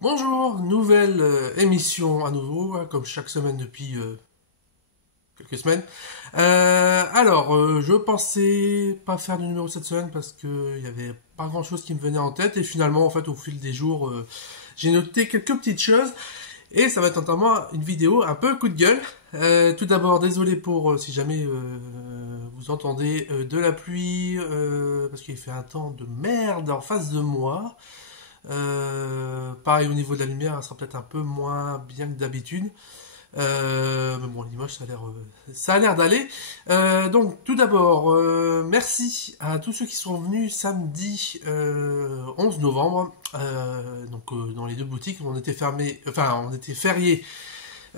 Bonjour, nouvelle émission à nouveau, hein, comme chaque semaine depuis quelques semaines. Je pensais pas faire de numéro cette semaine parce que il y avait pas grand chose qui me venait en tête et finalement, en fait, au fil des jours, j'ai noté quelques petites choses et ça va être notamment une vidéo un peu coup de gueule. Tout d'abord, désolé pour si jamais vous entendez de la pluie parce qu'il fait un temps de merde en face de moi. Pareil au niveau de la lumière, elle sera peut-être un peu moins bien que d'habitude. Mais bon, l'image, ça a l'air d'aller. Donc, tout d'abord, merci à tous ceux qui sont venus samedi 11 novembre. Dans les deux boutiques, on était fermés, enfin, on était fériés.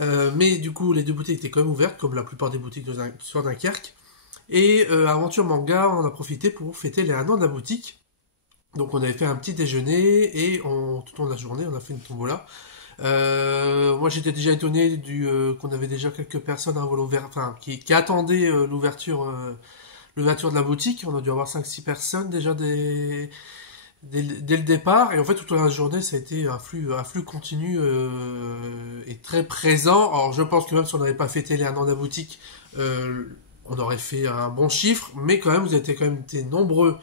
Mais du coup, les deux boutiques étaient quand même ouvertes, comme la plupart des boutiques sur Dunkerque. Et Aventure Manga, on en a profité pour fêter les 1 an de la boutique. Donc on avait fait un petit déjeuner et tout au long de la journée on a fait une tombola. Moi j'étais déjà étonné qu'on avait déjà quelques personnes à vol ouvert, enfin, qui attendaient l'ouverture de la boutique. On a dû avoir 5 6 personnes déjà dès le départ. Et en fait tout au long de la journée ça a été un flux continu et très présent. Alors je pense que même si on n'avait pas fêté les 1 an de la boutique, on aurait fait un bon chiffre. Mais quand même vous avez quand même été nombreux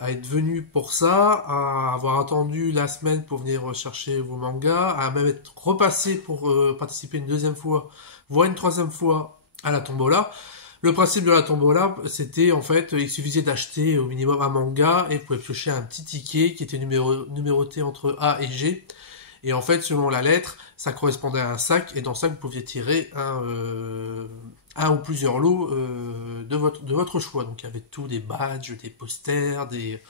à être venu pour ça, à avoir attendu la semaine pour venir chercher vos mangas, à même être repassé pour participer une deuxième fois, voire une troisième fois à la tombola. Le principe de la tombola, c'était en fait, il suffisait d'acheter au minimum un manga et vous pouvez piocher un petit ticket qui était numéroté entre A et G. Et en fait, selon la lettre, ça correspondait à un sac, et dans ça, vous pouviez tirer un ou plusieurs lots de votre choix. Donc il y avait tout, des badges, des posters, des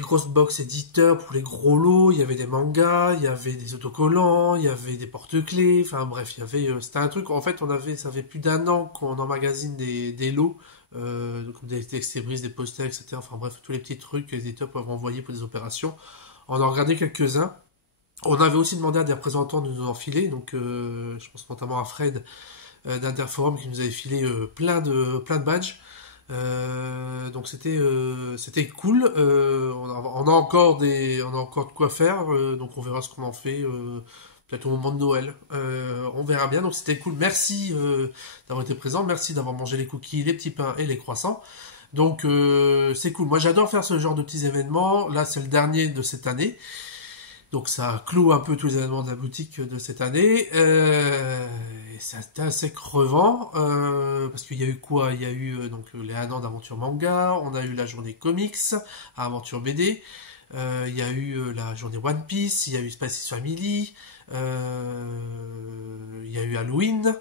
grosses box éditeurs pour les gros lots, il y avait des mangas, il y avait des autocollants, il y avait des porte-clés, enfin bref, c'était un truc, en fait, ça fait plus d'1 an qu'on emmagasine des lots, comme des extébris, des posters, etc. Enfin bref, tous les petits trucs que les éditeurs peuvent envoyer pour des opérations. On en regardait quelques-uns. On avait aussi demandé à des représentants de nous en filer, donc je pense notamment à Fred d'Interforum qui nous avait filé plein de badges. Donc c'était cool. On a encore de quoi faire, donc on verra ce qu'on en fait peut-être au moment de Noël. On verra bien. Donc c'était cool. Merci d'avoir été présent. Merci d'avoir mangé les cookies, les petits pains et les croissants. Donc c'est cool. Moi j'adore faire ce genre de petits événements. Là c'est le dernier de cette année. Donc ça cloue un peu tous les événements de la boutique de cette année. Et c'était assez crevant parce qu'il y a eu quoi? Il y a eu les 1 an d'Aventure Manga, on a eu la journée comics à Aventure BD, il y a eu la journée One Piece, il y a eu Space Family, il y a eu Halloween.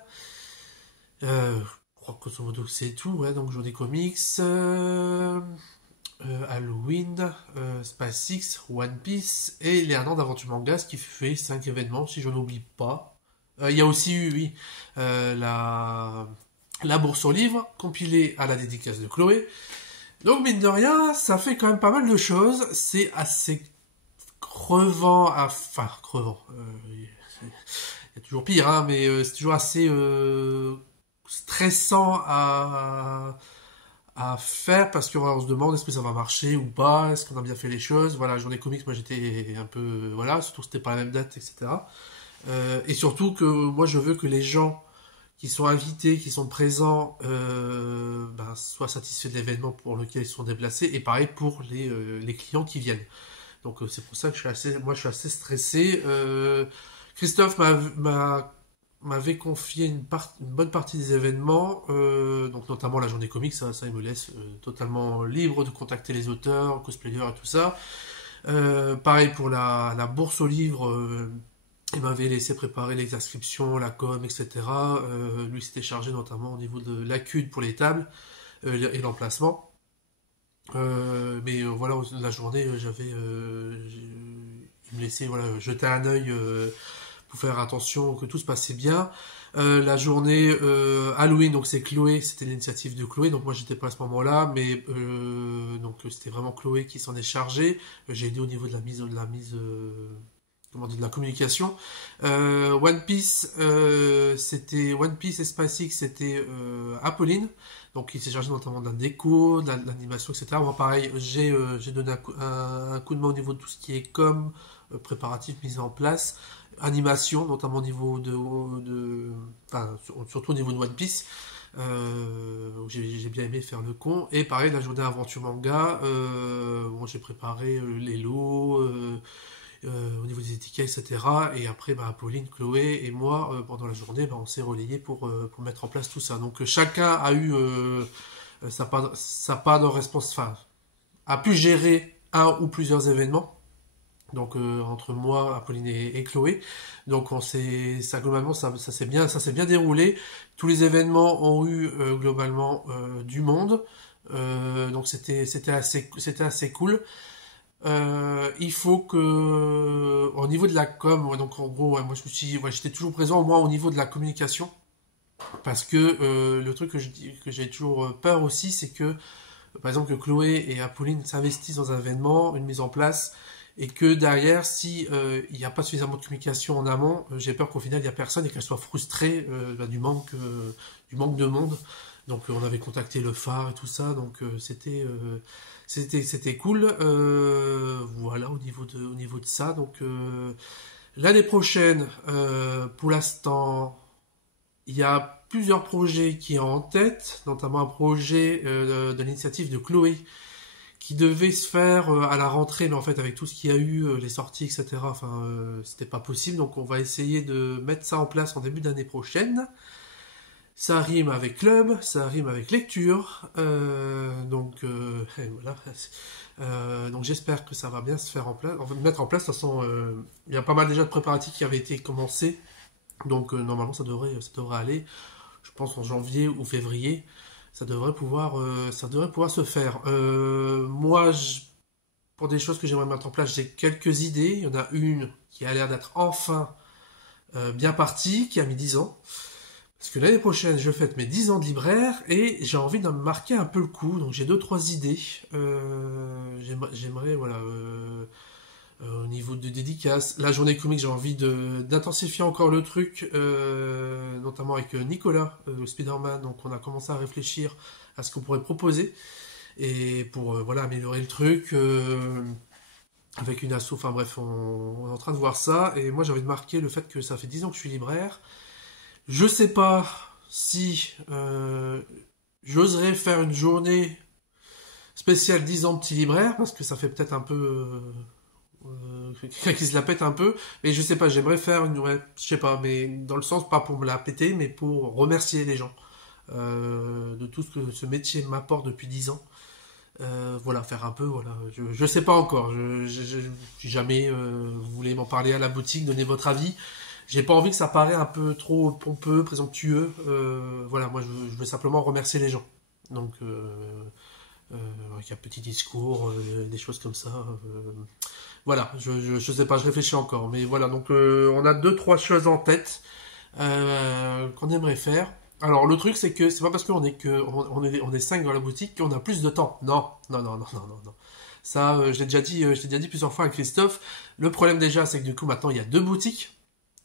Je crois que grosso modo c'est tout, ouais, donc journée comics, Halloween, Space X, One Piece et les 1 an d'Aventure Manga, ce qui fait 5 événements si je n'oublie pas. Il y a aussi eu, oui, la bourse aux livres, compilée à la dédicace de Chloé. Donc, mine de rien, ça fait quand même pas mal de choses. C'est assez crevant, enfin, crevant. Il y a toujours pire, hein, mais c'est toujours assez stressant à faire parce qu'on se demande est-ce que ça va marcher ou pas, est-ce qu'on a bien fait les choses. Voilà, journée comics, moi j'étais un peu, voilà, surtout que c'était pas la même date, etc. Et surtout que moi je veux que les gens qui sont invités, qui sont présents, soient satisfaits de l'événement pour lequel ils sont déplacés, et pareil pour les clients qui viennent. Donc c'est pour ça que je suis assez stressé. Christophe m'avait confié une bonne partie des événements, donc notamment la journée comics, ça il me laisse totalement libre de contacter les auteurs, cosplayers et tout ça. Pareil pour la bourse aux livres, il m'avait laissé préparer les inscriptions, la com, etc. Lui s'était chargé notamment au niveau de l'accueil pour les tables et l'emplacement. Voilà, la journée, il me laissait voilà, jeter un œil pour faire attention que tout se passait bien. La journée Halloween, donc c'est Chloé, c'était l'initiative de Chloé, donc moi j'étais pas à ce moment-là, mais donc c'était vraiment Chloé qui s'en est chargée. J'ai aidé au niveau de la mise comment dire, de la communication. One Piece, c'était One Piece et SpaceX, c'était Apolline, donc il s'est chargé notamment de la déco, de l'animation, etc. Moi, pareil, j'ai donné un coup de main au niveau de tout ce qui est préparatif, mise en place, animation, notamment au niveau enfin, surtout au niveau de One Piece. Où j'ai bien aimé faire le con. Et pareil, la journée aventure manga, bon, j'ai préparé les lots au niveau des étiquettes, etc. Et après, bah, Pauline, Chloé et moi, pendant la journée, bah, on s'est relayés pour mettre en place tout ça. Donc chacun a eu sa part de responsabilité, enfin, a pu gérer un ou plusieurs événements. Donc entre moi, Apolline et Chloé. Donc globalement ça s'est bien déroulé. Tous les événements ont eu globalement du monde. Donc c'était assez cool. Il faut que au niveau de la com, ouais, donc en gros, ouais, moi j'étais toujours présent au moins au niveau de la communication, parce que le truc que j'ai toujours peur aussi, c'est que par exemple que Chloé et Apolline s'investissent dans un événement, une mise en place, et que derrière, si il n'y a pas suffisamment de communication en amont, j'ai peur qu'au final il n'y a personne et qu'elle soit frustrée du manque de monde. Donc on avait contacté le phare et tout ça, donc c'était cool. Voilà au niveau de ça. Donc l'année prochaine, pour l'instant, il y a plusieurs projets qui sont en tête, notamment un projet de l'initiative de Chloé qui devait se faire à la rentrée, mais en fait avec tout ce qu'il y a eu, les sorties, etc. Enfin, c'était pas possible, donc on va essayer de mettre ça en place en début d'année prochaine. Ça rime avec club, ça rime avec lecture, et voilà. Donc j'espère que ça va bien se faire en place, on va mettre en place. De toute façon, il y a pas mal déjà de préparatifs qui avaient été commencés, donc normalement ça devrait aller. Je pense en janvier ou février, ça devrait pouvoir se faire. Moi, pour des choses que j'aimerais mettre en place, j'ai quelques idées. Il y en a une qui a l'air d'être enfin bien partie, qui a mis 10 ans. Parce que l'année prochaine, je fête mes 10 ans de libraire et j'ai envie de me marquer un peu le coup. Donc j'ai deux trois idées. J'aimerais, voilà, au niveau de dédicaces. La journée comique, j'ai envie d'intensifier encore le truc, notamment avec Nicolas, le Spider-Man. Donc on a commencé à réfléchir à ce qu'on pourrait proposer et pour voilà, améliorer le truc avec une asso. Enfin bref, on est en train de voir ça. Et moi j'ai envie de marquer le fait que ça fait 10 ans que je suis libraire. Je sais pas si j'oserais faire une journée spéciale 10 ans petit libraire, parce que ça fait peut-être un peu quelqu'un qui se la pète un peu, mais je sais pas, j'aimerais faire une, ouais, je sais pas, mais dans le sens pas pour me la péter, mais pour remercier les gens de tout ce que ce métier m'apporte depuis 10 ans. Voilà, faire un peu, voilà, je sais pas encore, si jamais vous voulez m'en parler à la boutique, donner votre avis. J'ai pas envie que ça paraît un peu trop pompeux, présomptueux. Voilà, moi je veux simplement remercier les gens. Donc avec un petit discours, des choses comme ça. Voilà, je sais pas, je réfléchis encore. Mais voilà, donc on a deux, trois choses en tête qu'on aimerait faire. Alors le truc c'est que c'est pas parce on est 5 dans la boutique qu'on a plus de temps. Non, non, non, non, non, non, non. Ça, je l'ai déjà dit plusieurs fois à Christophe. Le problème déjà, c'est que du coup maintenant il y a deux boutiques.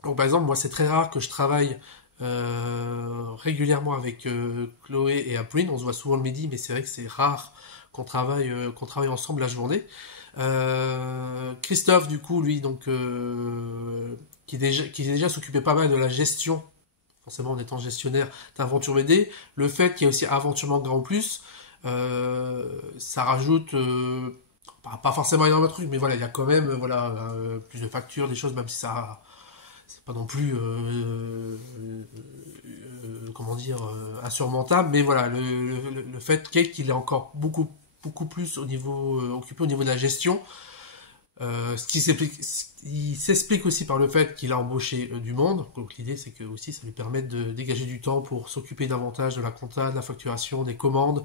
Donc par exemple, moi c'est très rare que je travaille régulièrement avec Chloé et Apolline. On se voit souvent le midi, mais c'est vrai que c'est rare qu'on travaille ensemble la journée. Christophe, du coup, lui, donc qui déjà s'occupait pas mal de la gestion, forcément en étant gestionnaire d'Aventure BD. Le fait qu'il y ait aussi Aventure Manga en plus, ça rajoute pas forcément énormément de trucs, mais voilà, il y a quand même plus de factures, des choses, même si ça c'est pas non plus comment dire insurmontable, mais voilà, le fait qu'il est encore beaucoup plus occupé au niveau de la gestion, il s'explique aussi par le fait qu'il a embauché du monde. Donc l'idée c'est que aussi ça lui permet de dégager du temps pour s'occuper davantage de la compta, de la facturation, des commandes,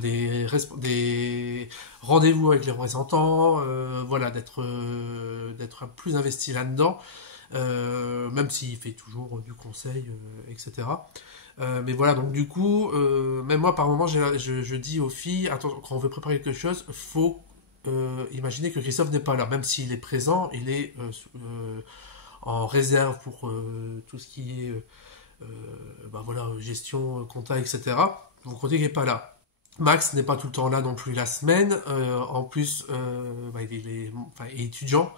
des rendez-vous avec les représentants, voilà, d'être plus investi là-dedans. Même s'il fait toujours du conseil, etc. Mais voilà, donc du coup, même moi par moment, je dis aux filles, attends, quand on veut préparer quelque chose, faut imaginez que Christophe n'est pas là. Même s'il est présent, il est en réserve pour tout ce qui est voilà, gestion, compta, etc. Vous comptez qu'il n'est pas là. Max n'est pas tout le temps là non plus la semaine. En plus, il est étudiant.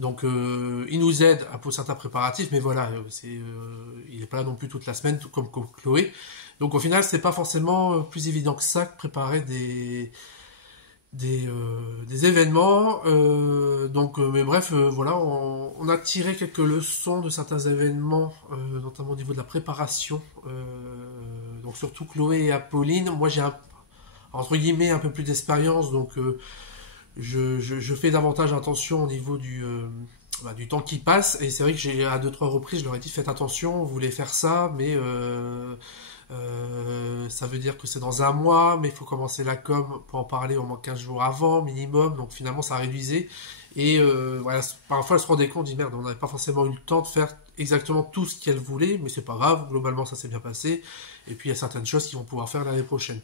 Donc il nous aide pour certains préparatifs, mais voilà, il n'est pas là non plus toute la semaine, tout comme Chloé. Donc au final, c'est pas forcément plus évident que ça que préparer des événements. Mais bref, voilà, on a tiré quelques leçons de certains événements, notamment au niveau de la préparation. Donc surtout Chloé et Apolline. Moi j'ai entre guillemets un peu plus d'expérience, donc je fais davantage attention au niveau du temps qui passe, et c'est vrai que j'ai à 2-3 reprises je leur ai dit faites attention, vous voulez faire ça, mais ça veut dire que c'est dans un mois, mais il faut commencer la com pour en parler au moins 15 jours avant minimum, donc finalement ça réduisait, et voilà, parfois elle se rendait compte, dit merde, on n'avait pas forcément eu le temps de faire exactement tout ce qu'elle voulait, mais c'est pas grave, globalement ça s'est bien passé, et puis il y a certaines choses qu'ils vont pouvoir faire l'année prochaine.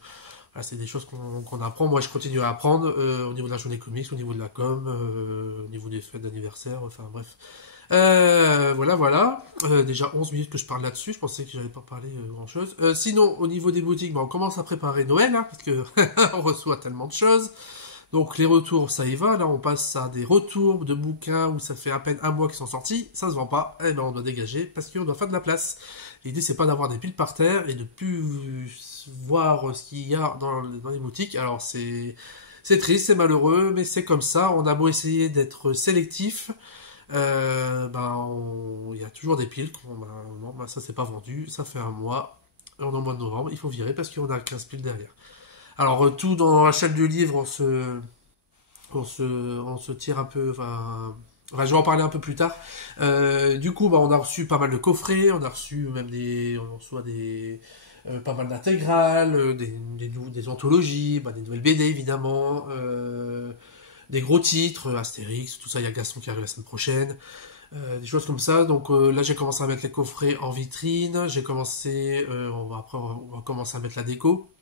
Voilà, c'est des choses qu'on apprend. Moi, je continue à apprendre au niveau de la journée comics, au niveau de la com, au niveau des fêtes d'anniversaire, enfin bref. Voilà. Déjà 11 minutes que je parle là-dessus. Je pensais que j'allais pas parler grand-chose. Sinon, au niveau des boutiques, on commence à préparer Noël, hein, parce que on reçoit tellement de choses. Donc les retours, ça y va. Là, on passe à des retours de bouquins où ça fait à peine un mois qu'ils sont sortis. Ça se vend pas. Eh ben, on doit dégager parce qu'on doit faire de la place. L'idée, c'est pas d'avoir des piles par terre et de plus voir ce qu'il y a dans les boutiques. Alors, c'est triste, c'est malheureux, mais c'est comme ça. On a beau essayer d'être sélectif, il y a toujours des piles. Ça, c'est pas vendu. Ça fait un mois. On est au mois de novembre. Il faut virer parce qu'on a 15 piles derrière. Alors, tout dans la chaîne du livre, on se tire un peu... je vais en parler un peu plus tard. Du coup, on a reçu pas mal de coffrets, on a reçu même on reçoit pas mal d'intégrales, des anthologies, des nouvelles BD évidemment, des gros titres, Astérix, tout ça. Il y a Gaston qui arrive la semaine prochaine, des choses comme ça. Donc là, j'ai commencé à mettre les coffrets en vitrine. J'ai commencé, on va commencer à mettre la déco.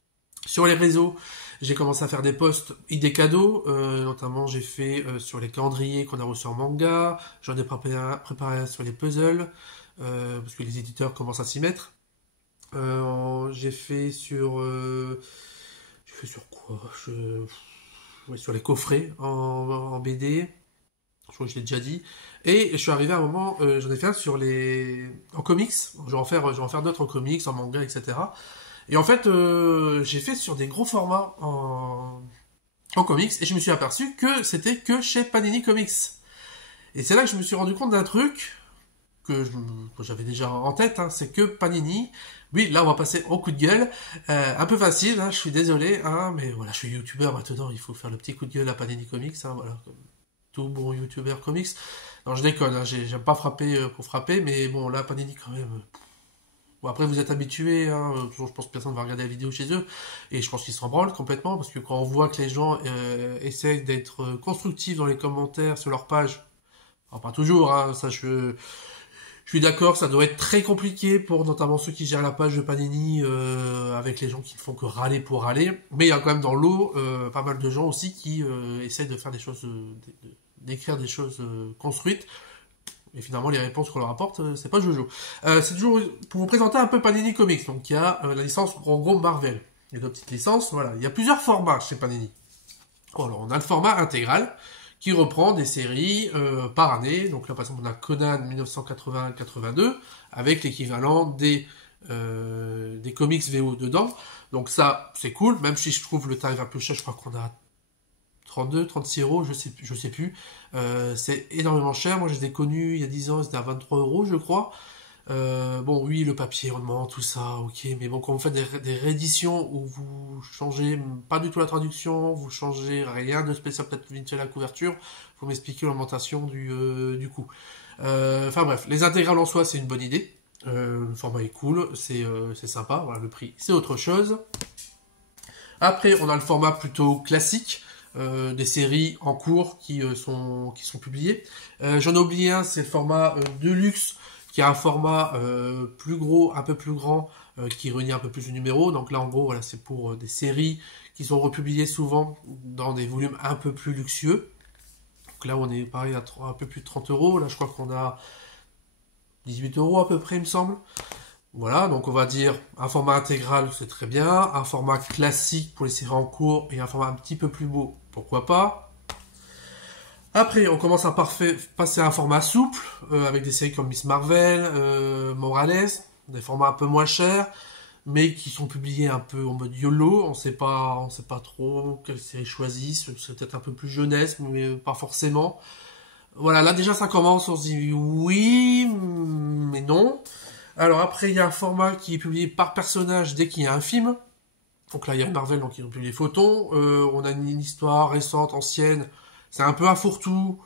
Sur les réseaux, j'ai commencé à faire des posts idées cadeaux, notamment j'ai fait sur les calendriers qu'on a reçus en manga, j'en ai préparé sur les puzzles, parce que les éditeurs commencent à s'y mettre. J'ai fait sur... quoi sur les coffrets en BD, je crois que je l'ai déjà dit. Et je suis arrivé à un moment, j'en ai fait un en comics, je vais en faire d'autres en comics, en manga, etc. Et en fait, j'ai fait sur des gros formats en comics, et je me suis aperçu que c'était que chez Panini Comics. Et c'est là que je me suis rendu compte d'un truc que j'avais déjà en tête, hein, c'est que Panini, oui, là on va passer au coup de gueule, un peu facile, hein, je suis désolé, hein, mais voilà, je suis youtubeur maintenant, il faut faire le petit coup de gueule à Panini Comics, hein, voilà, comme tout bon youtubeur comics. Non, je déconne, hein, j'aime pas frapper pour frapper, mais bon, là, Panini quand même... Bon, après, vous êtes habitués, hein, je pense que personne va regarder la vidéo chez eux, et je pense qu'ils s'en branlent complètement, parce que quand on voit que les gens essayent d'être constructifs dans les commentaires sur leur page, alors pas toujours, hein, ça je suis d'accord, ça doit être très compliqué pour notamment ceux qui gèrent la page de Panini, avec les gens qui ne font que râler pour râler, mais il y a quand même dans l'eau pas mal de gens aussi qui essayent de faire des choses, d'écrire des choses construites. Et finalement, les réponses qu'on leur apporte, c'est pas Jojo. C'est toujours pour vous présenter un peu Panini Comics. Donc, il y a la licence, en gros, Marvel. Il y a deux petites licences, voilà. Il y a plusieurs formats chez Panini. Alors, on a le format intégral, qui reprend des séries par année. Donc là, par exemple, on a Conan 1980-82, avec l'équivalent des comics VO dedans. Donc ça, c'est cool, même si je trouve le tarif un peu cher, je crois qu'on a 32, 36 euros, je sais plus. C'est énormément cher. Moi, je les ai connus il y a 10 ans, c'était à 23 euros, je crois. Bon, oui, le papier, rendement, tout ça, ok. Mais bon, quand vous faites des rééditions où vous changez pas du tout la traduction, vous changez rien de spécial, peut-être vite fait la couverture, faut m'expliquer l'augmentation du coût. Enfin bref, les intégrales en soi, c'est une bonne idée. Le format est cool, c'est sympa. Voilà, le prix, c'est autre chose. Après, on a le format plutôt classique. Des séries en cours qui sont publiées. J'en ai oublié un, c'est le format Deluxe, qui a un format plus gros, un peu plus grand, qui réunit un peu plus de numéros. Donc là, en gros, voilà, c'est pour des séries qui sont republiées souvent dans des volumes un peu plus luxueux. Donc là, on est pareil à un peu plus de 30 euros. Là, je crois qu'on a 18 euros à peu près, il me semble. Voilà, donc on va dire un format intégral, c'est très bien. Un format classique pour les séries en cours et un format un petit peu plus beau, pourquoi pas. Après, on commence à passer à un format souple, avec des séries comme Miss Marvel, Morales, des formats un peu moins chers, mais qui sont publiés un peu en mode YOLO. On sait pas trop quelle série choisir. C'est peut-être un peu plus jeunesse, mais pas forcément. Voilà, là déjà ça commence, on se dit oui, mais non. Alors après, il y a un format qui est publié par personnage dès qu'il y a un film. Donc là, il y a Marvel, donc ils ont publié Photon. On a une histoire récente, ancienne. C'est un peu un fourre-tout.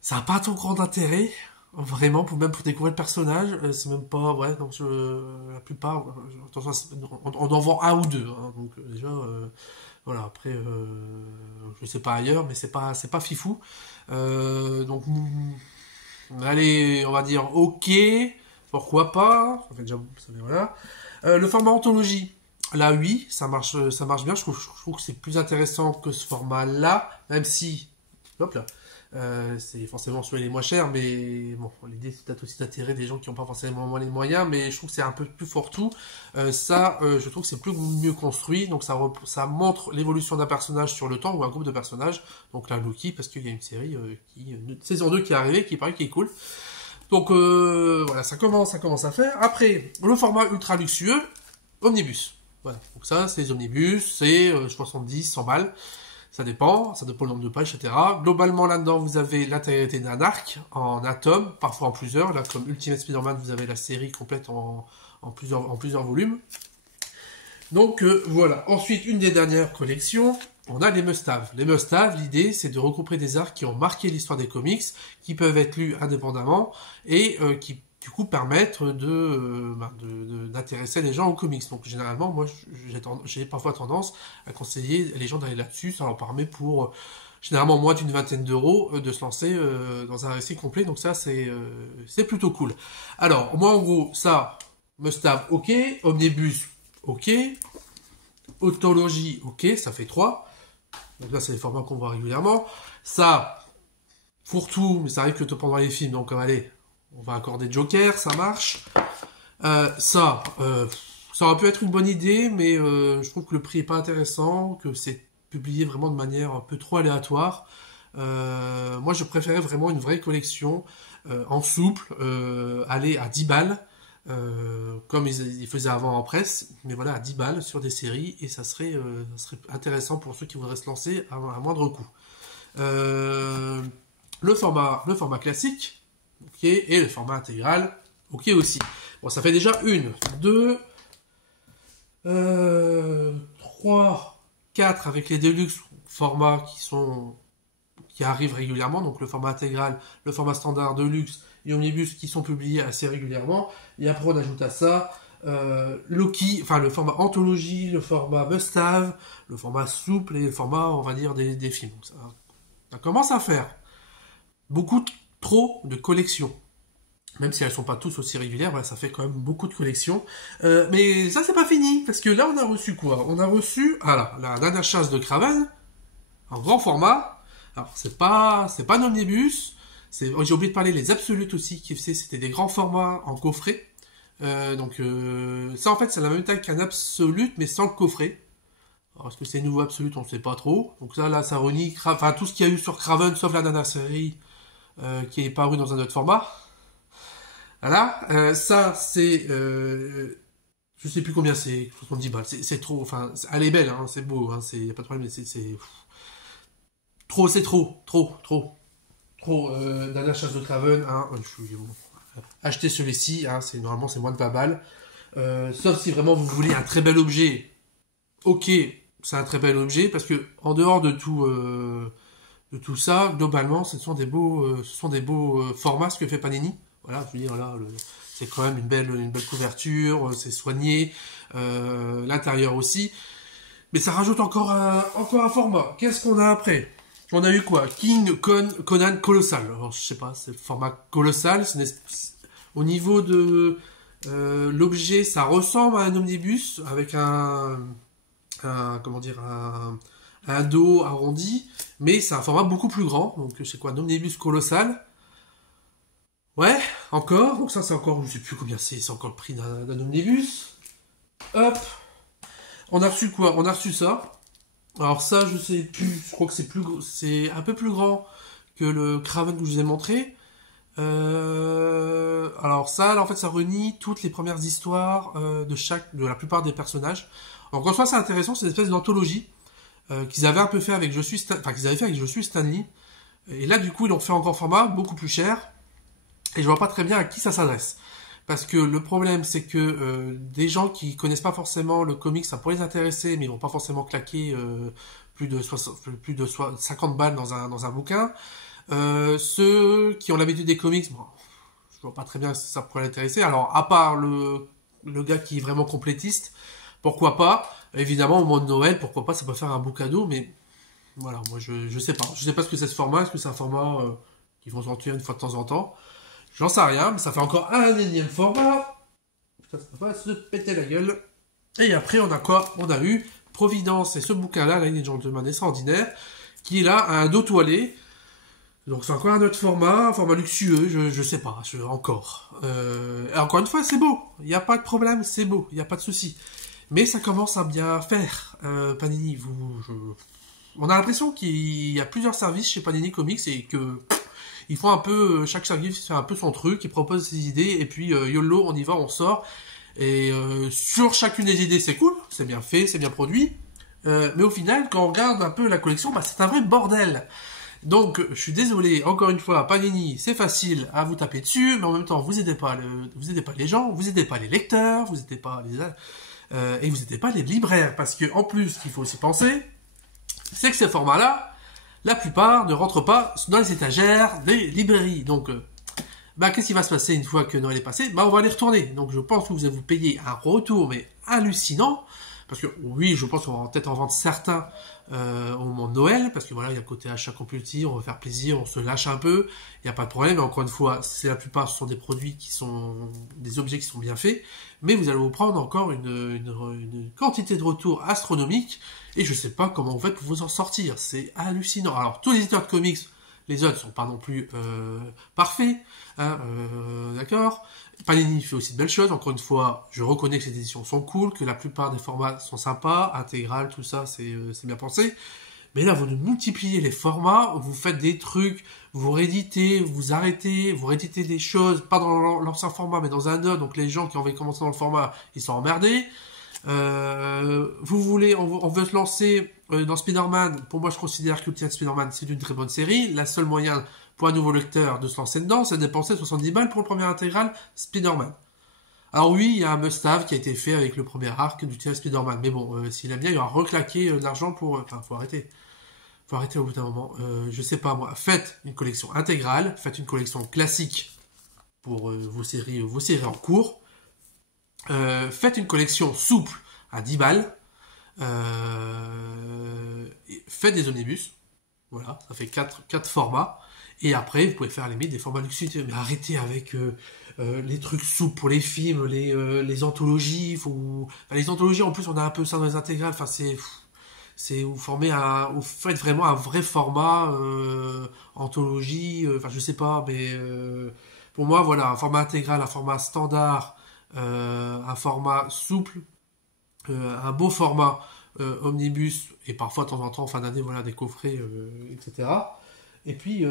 Ça n'a pas tant grand intérêt, vraiment, même pour découvrir le personnage. C'est même pas, ouais, donc la plupart, on en vend un ou deux. Hein, donc déjà, voilà. Après, je sais pas ailleurs, mais c'est pas fifou. Donc, allez, on va dire ok. Pourquoi pas? Ça fait déjà, voilà. Le format anthologie. Là, oui, ça marche bien. Je trouve que c'est plus intéressant que ce format-là, même si, hop là, c'est forcément celui les moins chers, mais bon, l'idée c'est peut-être aussi d'attirer des gens qui n'ont pas forcément les moyens, mais je trouve que c'est un peu plus fourre-tout. Je trouve que c'est plus mieux construit, donc ça montre l'évolution d'un personnage sur le temps ou un groupe de personnages. Donc là, Loki, parce qu'il y a une série saison 2 qui est arrivée, qui paraît qui est cool. Donc voilà, ça commence à faire. Après, le format ultra luxueux, omnibus. Voilà, donc ça, c'est les omnibus, c'est 70, 100 balles. Ça dépend du nombre de pages, etc. Globalement, là-dedans, vous avez l'intégralité d'un arc en atomes, parfois en plusieurs. Là, comme Ultimate Spider-Man, vous avez la série complète en plusieurs volumes. Donc voilà. Ensuite, une des dernières collections, on a les must-have. Les must-have, l'idée, c'est de regrouper des arcs qui ont marqué l'histoire des comics, qui peuvent être lus indépendamment et qui du coup permettre d'intéresser les gens aux comics. Donc généralement, moi, j'ai parfois tendance à conseiller les gens d'aller là-dessus. Ça leur permet pour généralement moins d'une vingtaine d'euros de se lancer dans un récit complet. Donc ça, c'est plutôt cool. Alors, moi, en gros, ça, must-have, ok. Omnibus, ok. Autologie, ok, ça fait 3. Donc là, c'est les formats qu'on voit régulièrement. Ça, fourre-tout, mais ça arrive que pendant les films. Donc allez, on va accorder Joker, ça marche. Ça aurait pu être une bonne idée, mais je trouve que le prix est pas intéressant, que c'est publié vraiment de manière un peu trop aléatoire. Moi, je préférais vraiment une vraie collection en souple, aller à 10 balles, comme ils faisaient avant en presse, mais voilà, à 10 balles sur des séries, et ça serait intéressant pour ceux qui voudraient se lancer à moindre coût. Le format classique, ok, et le format intégral, ok aussi. Bon, ça fait déjà 1, 2, 3, 4 avec les deluxe formats qui arrivent régulièrement, donc le format intégral, le format standard, deluxe et omnibus qui sont publiés assez régulièrement. Et après on ajoute à ça Loki, enfin le format anthologie, le format must-have, le format souple et le format, on va dire, des films. Donc ça commence à faire trop de collections. Même si elles sont pas tous aussi régulières, voilà, ça fait quand même beaucoup de collections. Mais ça, c'est pas fini, parce que là, on a reçu quoi? On a reçu, la dernière chasse de Kraven, en grand format. Alors, c'est pas un omnibus. J'ai oublié de parler les absolutes aussi, c'était des grands formats en coffret. Ça, en fait, c'est la même taille qu'un absolute, mais sans le coffret. Alors, est-ce que c'est nouveau absolute? On ne sait pas trop. Donc là, ça renie, tout ce qu'il y a eu sur Kraven, sauf la dernière série, qui est paru dans un autre format. Voilà, ça c'est, je sais plus combien c'est, 70 balles, c'est trop, enfin, elle est belle, hein, c'est beau, hein, y a pas de problème, mais c'est trop, dernière chasse de Kraven, hein, achetez celui-ci, hein, normalement c'est moins de 20 balles, sauf si vraiment vous voulez un très bel objet, ok, c'est un très bel objet, parce que en dehors de tout ça, globalement, ce sont des beaux formats, ce que fait Panini. Voilà, je veux dire, là, c'est quand même une belle couverture, c'est soigné, l'intérieur aussi. Mais ça rajoute encore un format. Qu'est-ce qu'on a après? On a eu quoi? Conan Colossal. Alors, je sais pas, c'est le format colossal. Au niveau de l'objet, ça ressemble à un omnibus avec comment dire, un dos arrondi, mais c'est un format beaucoup plus grand. Donc c'est quoi, un omnibus colossal. Ouais, encore. Donc ça c'est encore, je sais plus combien c'est encore le prix d'un omnibus. Hop. On a reçu quoi? On a reçu ça. Alors ça, je sais plus. Je crois que c'est un peu plus grand que le Kraven que je vous ai montré. Alors ça, là, en fait, ça renie toutes les premières histoires de la plupart des personnages. Donc en soi, c'est intéressant. C'est une espèce d'anthologie qu'ils avaient un peu fait avec qu'ils avaient fait avec Je suis Stanley. Et là, du coup, ils l'ont fait encore format beaucoup plus cher. Et je vois pas très bien à qui ça s'adresse. Parce que le problème, c'est que des gens qui connaissent pas forcément le comics, ça pourrait les intéresser, mais ils vont pas forcément claquer plus de 50 balles dans un bouquin. Ceux qui ont l'habitude des comics, bon, je vois pas très bien si ça pourrait l'intéresser. Alors, à part le gars qui est vraiment complétiste, pourquoi pas. Évidemment, au moment de Noël, pourquoi pas, ça peut faire un beau cadeau, mais voilà, moi je sais pas. Je sais pas ce que c'est ce format, est-ce que c'est un format qu'ils vont sortir une fois de temps en temps. J'en sais rien, mais ça fait encore un énième format. Putain, ça va se péter la gueule. Et après, on a quoi? On a eu Providence et ce bouquin-là, là, il est gentleman extraordinaire, qui est là, a un dos toilé. Donc c'est encore un autre format, un format luxueux, je sais pas, encore. Et encore une fois, c'est beau, il n'y a pas de problème, c'est beau, il n'y a pas de souci. Mais ça commence à bien faire, Panini. On a l'impression qu'il y a plusieurs services chez Panini Comics et que ils font un peu, chaque service fait un peu son truc, ils proposent ses idées et puis YOLO, on y va, on sort. Et sur chacune des idées, c'est cool, c'est bien fait, c'est bien produit. Mais au final, quand on regarde un peu la collection, bah, c'est un vrai bordel. Donc, je suis désolé, encore une fois, Panini, c'est facile à vous taper dessus, mais en même temps, vous aidez pas les gens, vous aidez pas les lecteurs, vous aidez pas et vous aidez pas les libraires, parce que en plus, ce qu'il faut aussi penser, c'est que ces formats-là, la plupart ne rentrent pas dans les étagères des librairies. Donc, qu'est-ce qui va se passer une fois que Noël est passé? On va les retourner. Donc, je pense que vous allez vous payer un retour, mais hallucinant. Parce que, oui, je pense qu'on va peut-être en vendre certains au moment de Noël. Parce que voilà, il y a le côté achat compulsif, on va faire plaisir, on se lâche un peu. Il n'y a pas de problème. Mais encore une fois, la plupart, ce sont des produits des objets qui sont bien faits. Mais vous allez vous prendre encore une quantité de retours astronomique. Et je sais pas comment vous faites pour vous en sortir. C'est hallucinant. Alors, tous les éditeurs de comics, les autres sont pas non plus parfaits. Hein, d'accord. Panini fait aussi de belles choses. Encore une fois, je reconnais que ces éditions sont cool, que la plupart des formats sont sympas, intégral, tout ça, c'est bien pensé. Mais là, vous multipliez les formats, vous faites des trucs, vous rééditez, vous arrêtez, vous rééditez des choses, pas dans l'ancien format, mais dans un autre. Donc les gens qui avaient commencé dans le format, ils sont emmerdés. On veut se lancer dans Spider-Man. Pour moi, je considère que Ultimate Spider-Man, c'est une très bonne série. La seule moyen pour un nouveau lecteur de se lancer dedans, c'est de dépenser 70 balles pour le premier intégral Spider-Man. Alors oui, il y a un must-have qui a été fait avec le premier arc d'Ultimate Spider-Man. Mais bon, s'il aime bien, il aura reclaqué de l'argent pour... Enfin, faut arrêter. Faut arrêter au bout d'un moment. Je sais pas, moi. Faites une collection intégrale. Faites une collection classique pour vos séries en cours. Faites une collection souple à 10 balles. Faites des omnibus. Voilà, ça fait 4 formats. Et après, vous pouvez faire à la limite des formats luxueux. Mais arrêtez avec les trucs souples pour les films, les anthologies. Les anthologies, en plus, on a un peu ça dans les intégrales. Enfin, vous faites vraiment un vrai format anthologie. Enfin, je sais pas, mais pour moi, voilà, un format intégral, un format standard, un format souple, un beau format omnibus, et parfois de temps en temps en fin d'année, voilà, des coffrets, etc. Et puis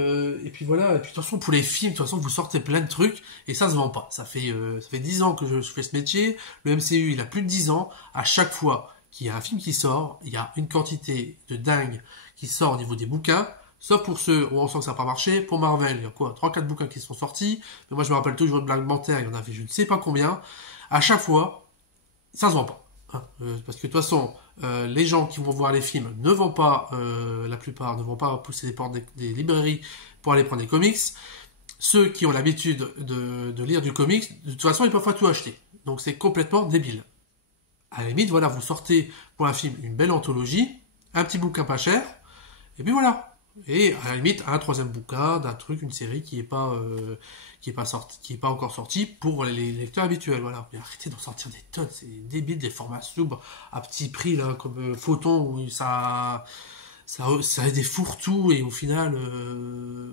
voilà, et puis de toute façon pour les films, de toute façon vous sortez plein de trucs et ça se vend pas. Ça fait 10 ans que je fais ce métier, le MCU il a plus de 10 ans, à chaque fois qu'il y a un film qui sort, il y a une quantité de dingue qui sort au niveau des bouquins. Sauf pour ceux où on sent que ça n'a pas marché. Pour Marvel, il y a quoi 3-4 bouquins qui sont sortis. Mais moi, je me rappelle toujours de Black Panther, il y en avait je ne sais pas combien. À chaque fois, ça se vend pas. Hein. Parce que de toute façon, les gens qui vont voir les films ne vont pas, la plupart, ne vont pas pousser les portes des librairies pour aller prendre des comics. Ceux qui ont l'habitude de lire du comics, de toute façon, ils peuvent pas tout acheter. Donc c'est complètement débile. À la limite, voilà, vous sortez pour un film une belle anthologie, un petit bouquin pas cher, et puis voilà. Et à la limite, un troisième bouquin d'un truc, une série qui est pas encore sortie pour les lecteurs habituels. Voilà. Mais arrêtez d'en sortir des tonnes, c'est débile, des formats sub à petit prix là, comme Photon où ça a des fourre-tout et au final,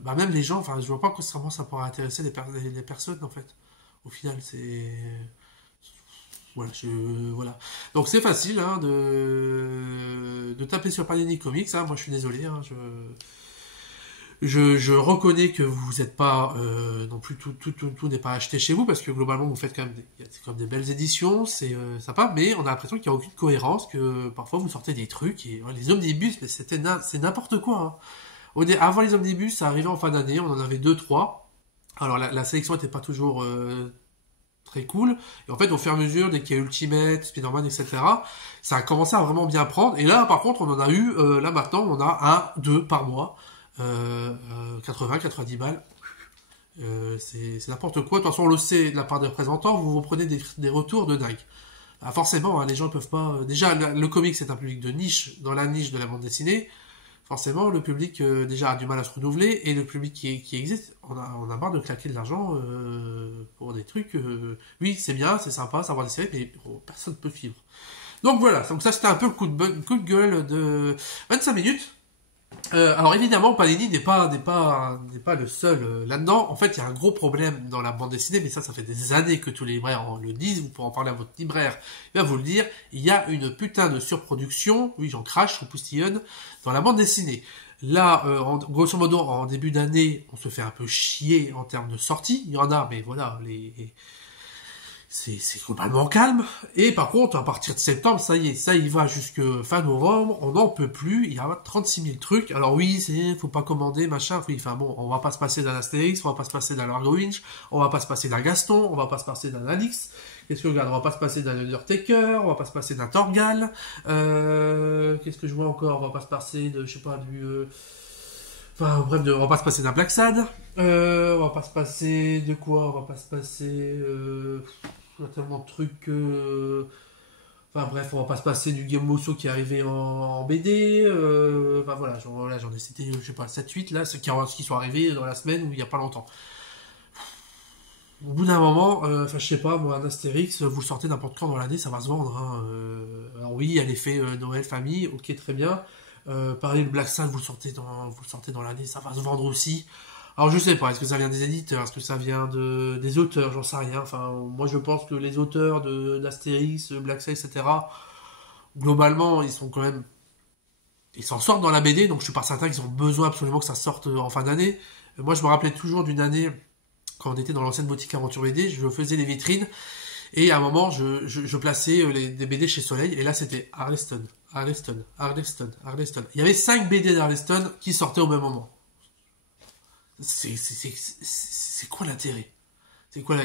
bah même les gens, enfin, je vois pas comment ça pourrait intéresser les personnes en fait. Au final, voilà. Donc c'est facile hein, de taper sur Panini Comics. Hein. Moi, je suis désolé. Hein, je reconnais que vous n'êtes pas non plus tout n'est pas acheté chez vous parce que globalement vous faites quand même il y a quand même des belles éditions, c'est sympa, mais on a l'impression qu'il n'y a aucune cohérence, que parfois vous sortez des trucs et les omnibus, mais c'est n'importe quoi. Hein. Avant les omnibus, ça arrivait en fin d'année, on en avait deux trois. Alors la sélection n'était pas toujours très cool. Et en fait, au fur et à mesure, dès qu'il y a Ultimate, Spider-Man, etc., ça a commencé à vraiment bien prendre. Et là, par contre, on en a eu, là maintenant, on a un, deux par mois. 80, 90 balles. C'est n'importe quoi. De toute façon, on le sait de la part des représentants, vous prenez des retours de dingue. Ah, forcément, hein, les gens ne peuvent pas. Déjà, le comic, c'est un public de niche, dans la niche de la bande dessinée. Forcément, le public déjà a du mal à se renouveler et le public qui existe, on a marre de claquer de l'argent pour des trucs. Oui, c'est bien, c'est sympa, savoir des séries, mais personne ne peut suivre. Donc voilà, donc ça c'était un peu le coup de gueule de 25 minutes. Alors évidemment, Panini n'est pas le seul là-dedans. En fait, il y a un gros problème dans la bande dessinée, mais ça fait des années que tous les libraires le disent. Vous pourrez en parler à votre libraire, il va vous le dire. Il y a une putain de surproduction. Oui, j'en crache, je poustillonne dans la bande dessinée. Là, grosso modo, en début d'année, on se fait un peu chier en termes de sorties. Il y en a, mais voilà, c'est globalement calme. Et par contre, à partir de septembre, ça y est, ça y va jusque fin novembre, on n'en peut plus, il y a 36 000 trucs. Alors oui, faut pas commander, machin, oui, enfin bon, on va pas se passer d'un Astérix, on va pas se passer d'un Largo Winch, on va pas se passer d'un Gaston, on va pas se passer d'un Alix, qu'est-ce que je regarde, on va pas se passer d'un Undertaker, on va pas se passer d'un Torgal, qu'est-ce que je vois encore, on va pas se passer de, je sais pas, enfin bref, on va pas se passer d'un Black Sad, on va pas se passer de quoi, on va pas se passer... Il y a tellement de trucs. Enfin bref, on va pas se passer du Game Mosso qui est arrivé en BD. Enfin voilà, j'en ai cité, je sais pas, 7-8 là, ceux qui sont arrivés dans la semaine ou il y a pas longtemps. Au bout d'un moment, enfin je sais pas, moi un Astérix, vous le sortez n'importe quand dans l'année, ça va se vendre. Hein. Alors oui, il y a l'effet Noël, famille, ok très bien. Pareil, le Black Sun, vous le sortez dans l'année, ça va se vendre aussi. Alors je sais pas, est-ce que ça vient des éditeurs, est-ce que ça vient des auteurs, j'en sais rien. Enfin, moi je pense que les auteurs d'Astérix, Black Sabbath, etc. Globalement, ils s'en sortent dans la BD, donc je suis pas certain qu'ils ont besoin absolument que ça sorte en fin d'année. Moi je me rappelais toujours d'une année quand on était dans l'ancienne boutique Aventure BD, je faisais les vitrines et à un moment je plaçais des BD chez Soleil et là c'était Arleston, Arleston, Arleston, Arleston. Il y avait 5 BD d'Arleston qui sortaient au même moment. C'est quoi l'intérêt?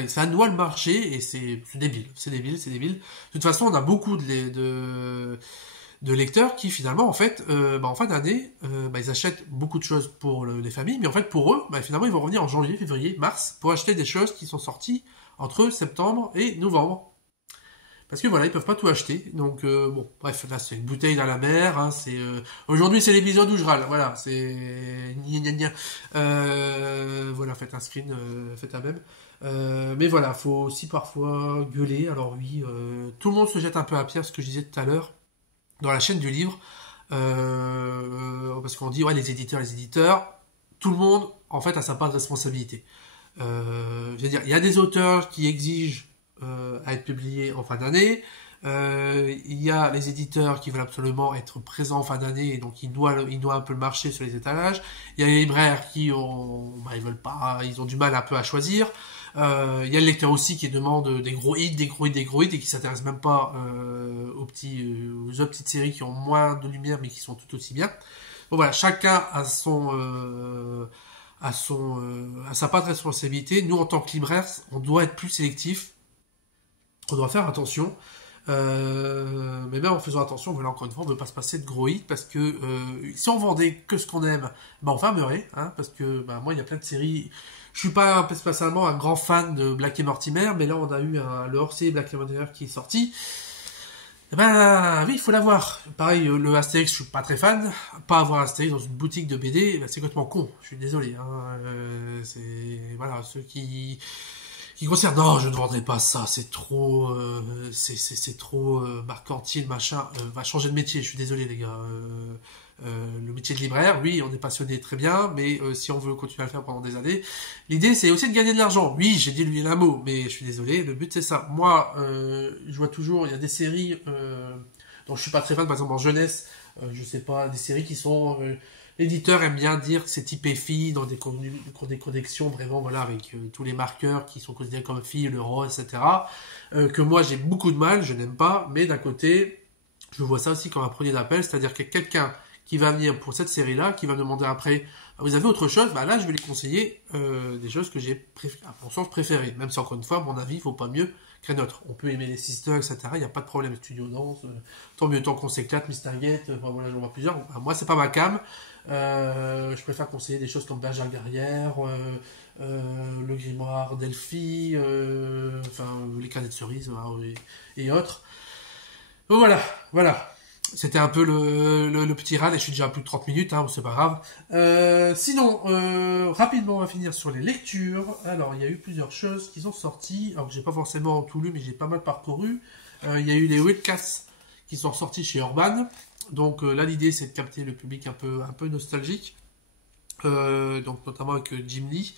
Ça noie le marché et c'est débile, c'est débile, c'est débile. De toute façon, on a beaucoup de lecteurs qui finalement, en fait, en fin d'année, ils achètent beaucoup de choses pour les familles, mais en fait pour eux, finalement, ils vont revenir en janvier, février, mars pour acheter des choses qui sont sorties entre septembre et novembre. Parce que voilà, ils peuvent pas tout acheter. Donc bon, bref, là c'est une bouteille dans la mer. Hein, aujourd'hui c'est l'épisode où je râle. Voilà, c'est gna, gna, gna. Voilà, faites un screen, faites un même. Mais voilà, faut aussi parfois gueuler. Alors oui, tout le monde se jette un peu à pierre, ce que je disais tout à l'heure dans la chaîne du livre, parce qu'on dit ouais les éditeurs. Tout le monde en fait a sa part de responsabilité. Je veux dire, il y a des auteurs qui exigent à être publié en fin d'année. Il y a les éditeurs qui veulent absolument être présents en fin d'année et donc ils noient un peu le marché sur les étalages. Il y a les libraires qui ils veulent pas, ils ont du mal un peu à choisir. Il y a le lecteur aussi qui demande des gros hits, des gros hits, des gros hits et qui s'intéresse même pas aux autres petites séries qui ont moins de lumière mais qui sont tout aussi bien. Bon voilà, chacun a sa part de responsabilité. Nous en tant que libraires, on doit être plus sélectif. On doit faire attention, mais même en faisant attention, voilà, encore une fois, on ne veut pas se passer de gros hits, parce que si on vendait que ce qu'on aime, on fermerait, hein, parce que moi, il y a plein de séries, je suis pas spécialement un grand fan de Black et Mortimer, mais là, on a eu le hors-série Black et Mortimer qui est sorti, Eh ben oui, il faut l'avoir. Pareil, le Astérix, je suis pas très fan. Pas avoir Astérix dans une boutique de BD, ben, c'est complètement con. Je suis désolé. Hein. C'est voilà ceux qui considèrent non, je ne vendrai pas ça. C'est trop, c'est trop mercantile, machin. Va changer de métier. Je suis désolé les gars. Le métier de libraire, oui, on est passionné très bien, mais si on veut continuer à le faire pendant des années, l'idée c'est aussi de gagner de l'argent. Oui, j'ai dit lui un mot, mais je suis désolé, le but c'est ça. Moi, je vois toujours, il y a des séries dont je suis pas très fan, par exemple en jeunesse, je sais pas, des séries qui sont... l'éditeur aime bien dire que c'est typé fille dans des connexions vraiment, voilà, avec tous les marqueurs qui sont considérés comme filles, le rose, etc. Que moi j'ai beaucoup de mal, je n'aime pas, mais d'un côté, je vois ça aussi comme un premier appel, c'est-à-dire que quelqu'un qui va venir pour cette série-là, qui va me demander après, vous avez autre chose, bah là je vais lui conseiller des choses que j'ai à mon sens préférées. Même si encore une fois, à mon avis, il faut pas mieux que notre. On peut aimer les sisters, etc. Il n'y a pas de problème. Studio Danse, tant mieux tant qu'on s'éclate, Mister Get, enfin voilà, j'en vois plusieurs. Bah, moi c'est pas ma cam. Je préfère conseiller des choses comme Bergère Guerrière, le Grimoire Delphi, enfin les Cadettes de Cerise et autres. Donc voilà, voilà. C'était un peu le petit râle et je suis déjà à plus de 30 minutes, hein, c'est pas grave. Sinon, rapidement, on va finir sur les lectures. Alors, il y a eu plusieurs choses qui sont sorties. Alors, j'ai pas forcément tout lu, mais j'ai pas mal parcouru. Il y a eu les webcasts qui sont sortis chez Urban. Donc là, l'idée, c'est de capter le public un peu nostalgique. Donc, notamment avec Jim Lee.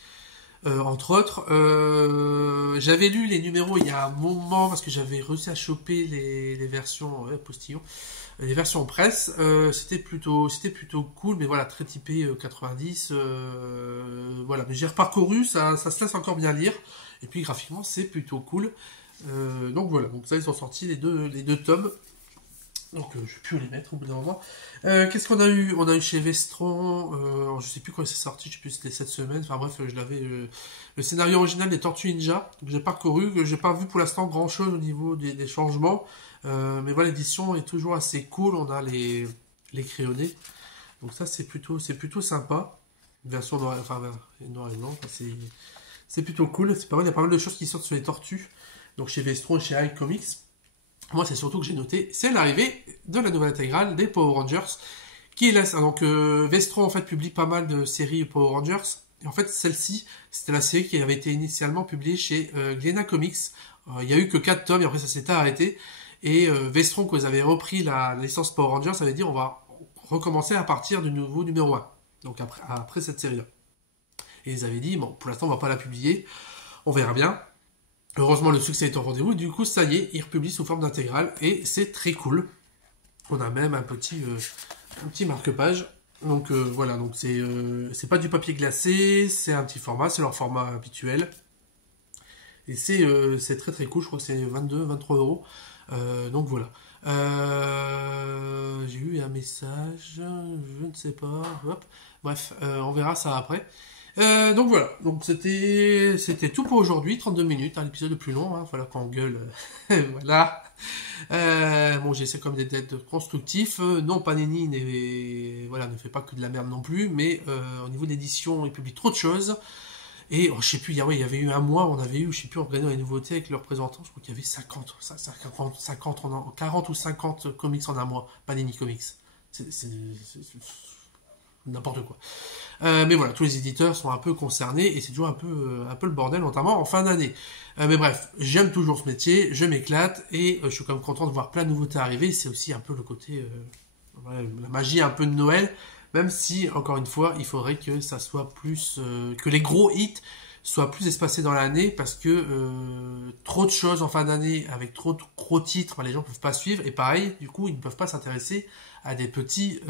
Entre autres, j'avais lu les numéros il y a un moment parce que j'avais réussi à choper les versions postillon, les versions presse. C'était plutôt cool, mais voilà, très typé 90. Voilà, mais j'ai reparcouru, ça se laisse encore bien lire. Et puis graphiquement, c'est plutôt cool. Donc voilà, donc ça ils ont sorti les deux tomes. Donc je vais plus les mettre au bout d'un moment. Qu'est-ce qu'on a eu? On a eu chez Vestron, je sais plus quand c'est sorti, je sais plus si c'était cette semaine, enfin bref, je l'avais, le scénario original des Tortues Ninja, que j'ai parcouru, que j'ai pas vu pour l'instant grand chose au niveau des changements, mais voilà, l'édition est toujours assez cool, on a les crayonnés, donc ça c'est plutôt sympa, une version noir, enfin noir et blanc, enfin, c'est plutôt cool, c'est pas mal, il y a pas mal de choses qui sortent sur les Tortues, donc chez Vestron et chez High Comics. Moi, c'est surtout que j'ai noté, c'est l'arrivée de la nouvelle intégrale des Power Rangers, qui laisse. Donc, Vestron, en fait, publie pas mal de séries Power Rangers. Et en fait, celle-ci, c'était la série qui avait été initialement publiée chez Glénat Comics. Il y a eu que 4 tomes, et après, ça s'était arrêté. Et Vestron, quand ils avaient repris la licence Power Rangers, ça veut dire on va recommencer à partir du nouveau numéro 1. Donc, après cette série-là. Et ils avaient dit, bon, pour l'instant, on va pas la publier. On verra bien. Heureusement, le succès est au rendez-vous. Du coup, ça y est, il republie sous forme d'intégrale et c'est très cool. On a même un petit marque-page. Donc voilà, donc c'est pas du papier glacé, c'est un petit format, c'est leur format habituel. Et c'est très très cool, je crois que c'est 22-23 euros. Donc voilà. J'ai eu un message, je ne sais pas. Hop. Bref, on verra ça après. Donc voilà, donc c'était tout pour aujourd'hui, 32 minutes, un épisode plus long, hein, voilà qu'on gueule, voilà. Bon, j'essaie comme d'être constructif, non Panini ne fait pas que de la merde non plus, mais au niveau d'édition, il publie trop de choses, et je sais plus, il y avait eu un mois, on avait eu, je sais plus, on regardait les nouveautés avec leurs représentants, je crois qu'il y avait 40 ou 50 comics en un mois, Panini Comics, c'est n'importe quoi. Mais voilà, tous les éditeurs sont un peu concernés et c'est toujours un peu le bordel, notamment en fin d'année. Mais bref, j'aime toujours ce métier, je m'éclate et je suis quand même content de voir plein de nouveautés arriver. C'est aussi un peu le côté, voilà, la magie un peu de Noël, même si, encore une fois, il faudrait que ça soit plus, que les gros hits soient plus espacés dans l'année parce que trop de choses en fin d'année avec trop de gros titres, bah, les gens ne peuvent pas suivre et pareil, du coup, ils ne peuvent pas s'intéresser à des petits,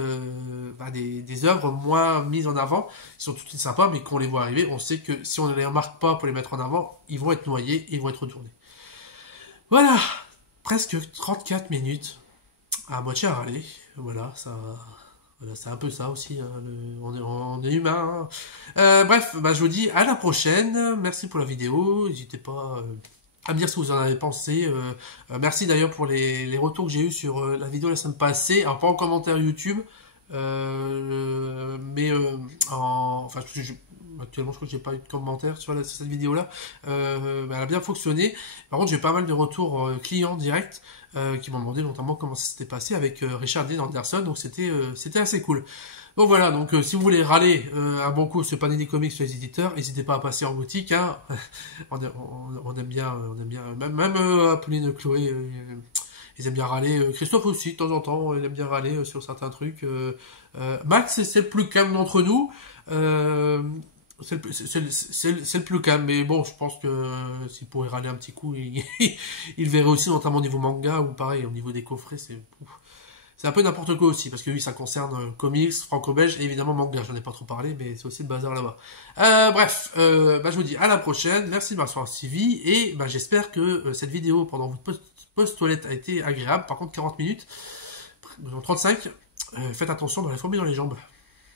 des œuvres moins mises en avant, qui sont toutes sympas, mais qu'on les voit arriver, on sait que si on ne les remarque pas pour les mettre en avant, ils vont être noyés, ils vont être retournés. Voilà, presque 34 minutes, à moitié à râler, voilà, voilà, c'est un peu ça aussi, hein, on est humain. Hein. Bref, bah, je vous dis à la prochaine, merci pour la vidéo, n'hésitez pas à me dire ce que vous en avez pensé. Merci d'ailleurs pour les retours que j'ai eu sur la vidéo la semaine passée. Alors pas en commentaire YouTube, mais enfin Actuellement, je crois que j'ai pas eu de commentaires sur cette vidéo-là. Elle a bien fonctionné. Par contre, j'ai eu pas mal de retours clients directs qui m'ont demandé notamment comment ça s'était passé avec Richard Dean Anderson. Donc c'était assez cool. Donc voilà, donc si vous voulez râler un bon coup sur Panini Comics sur les éditeurs, n'hésitez pas à passer en boutique. Hein. On aime bien, même Apolline, Chloé, ils aiment bien râler. Christophe aussi, de temps en temps, il aime bien râler sur certains trucs. Max, c'est le plus calme d'entre nous. C'est le plus calme, mais bon, je pense que s'il pourrait râler un petit coup, il verrait aussi, notamment au niveau manga, ou pareil, au niveau des coffrets, c'est un peu n'importe quoi aussi, parce que oui, ça concerne comics, franco-belge, et évidemment manga, j'en ai pas trop parlé, mais c'est aussi le bazar là-bas. Bref, je vous dis à la prochaine, merci de m'avoir suivi, et j'espère que cette vidéo pendant votre post-toilette a été agréable. Par contre, 40 minutes, 35, faites attention dans les fourmis dans les jambes.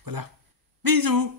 Voilà. Bisous!